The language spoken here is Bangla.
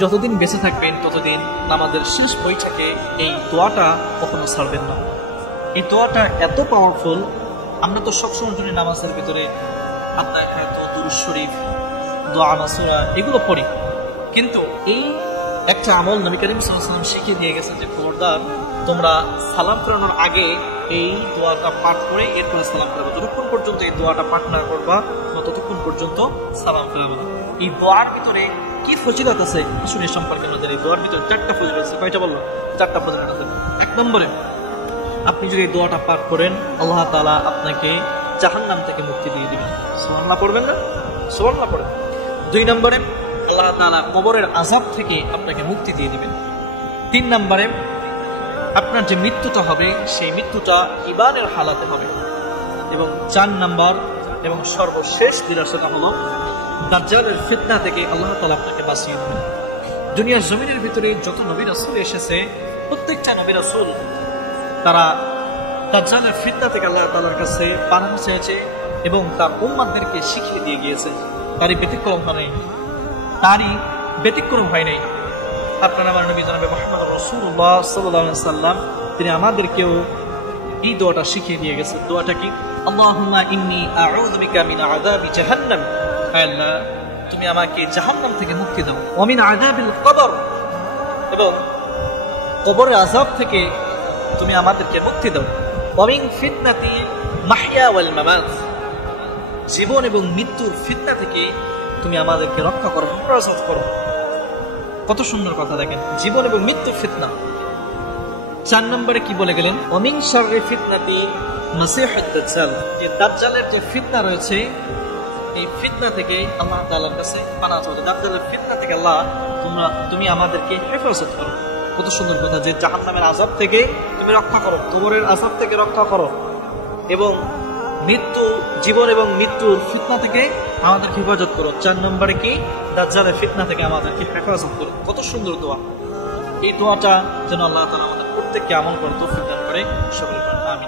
যতদিন বেঁচে থাকবেন ততদিন নামাজের শেষ বৈঠকে এই দোয়াটা কখনো ছাড়বেন না। এই দোয়াটা এত পাওয়ারফুল, আমরা তো সবসময় জন্য নামাজের ভিতরে আপনার হয়তো দুরূদ শরীফ, দোয়া মাসুরা এগুলো পড়ি, কিন্তু এই একটা আমল নবী করিম সাল্লাল্লাহু আলাইহি ওয়াসাল্লাম শিখিয়ে দিয়ে গেছে যে খবরদার তোমরা সালাম ফেরানোর আগে এই দোয়াটা পাঠ করে এরপরে সালাম ফেরাবো। যতক্ষণ পর্যন্ত এই দোয়াটা পাঠ না করবা ততক্ষণ পর্যন্ত সালাম ফেরাবো না। এই দোয়ার ভিতরে কি ফজিলত আছে আসলে এই সম্পর্কে আমাদের এই দোয়ার ভিতরে 4টা ফজিলত আছে। কয়টা বলবো? 4টা ফজিলত আছে। 1 নম্বরে, আপনি যদি এই দোয়াটা পাঠ করেন আল্লাহ তাআলা আপনাকে জাহান্নাম থেকে মুক্তি দিয়ে দিবেন। সুবহানাল্লাহ পড়বেন না? সুবহানাল্লাহ পড়েন। 2 নম্বরে, আল্লাহ তাআলা কবরের আযাব থেকে আপনাকে মুক্তি দিয়ে দিবেন। 3 নম্বরে, আপনার যে মৃত্যুটা হবে সেই মৃত্যুটা ঈমানের হালাতে হবে। এবং 4 নম্বর এবং সর্বশেষ দিলাসাটা হলো দাজ্জালের ফিতনা থেকে আল্লাহ তাআলা আপনাকে বাঁচিয়ে দিবেন। দুনিয়ার জমিনের ভিতরে যত নবী রাসূল এসেছে প্রত্যেকটা নবী রাসূল তারা দাজ্জালের ফিতনা থেকে আল্লাহ তাআলার কাছে পানাহ চেয়েছে এবং তার উম্মতদেরকে শিখিয়ে দিয়ে গিয়েছে। তারই ব্যতিক্রম হয় নাই। আপনার আমার নবী জনাবে মুহাম্মদ রাসূলুল্লাহ সাল্লাল্লাহু আলাইহি ওয়াসাল্লাম তিনি আমাদেরকেও এই দোয়াটা শিখিয়ে দিয়ে গেছে। দোয়াটা কি? আল্লাহুম্মা ইন্নী আউযু বিকা মিন আযাবি জাহান্নাম, হে আল্লাহ তুমি আমাকে জাহান্নাম থেকে মুক্তি দাও। ওয়া মিন আযাবিল কবর, এবং কবরের আযাব থেকে তুমি আমাদেরকে মুক্তি দাও। ওয়া মিন ফিতনাতি মাহইয়া ওয়াল মামাত, জীবন এবং মৃত্যুর ফিতনা থেকে তুমি আমাদেরকে রক্ষা করো, হেফাজত করো। কত সুন্দর কথা দেখেন, জীবন এবং মৃত্যুর ফিতনা। 4 নম্বরে কি বলে গেলেন? ওয়া মিন শাররি ফিতনাতি মাসিহুদ দাজ্জাল, যে দাজ্জালের যে ফিতনা রয়েছে এই ফিতনা থেকে আল্লাহ তাআলার কাছে পানাহ চাও। দাজ্জালের ফিতনা থেকে আল্লাহ তুমি আমাদেরকে হেফাজত করো। কত সুন্দর কথা, যে জাহান্নামের আযাব থেকে তুমি রক্ষা করো, কবরের আযাব থেকে রক্ষা করো, এবং জীবন এবং মৃত্যুর ফিতনা থেকে আমাদেরকে হেফাজত করো। 4 নম্বরে কি? দাজ্জালের ফিতনা থেকে আমাদেরকে হেফাজত করো। কত সুন্দর দোয়া। এই দোয়াটা যেন আল্লাহ তাআলা আমাদের প্রত্যেককে আমল করে তৌফিক দান করে। সকলে আমিন।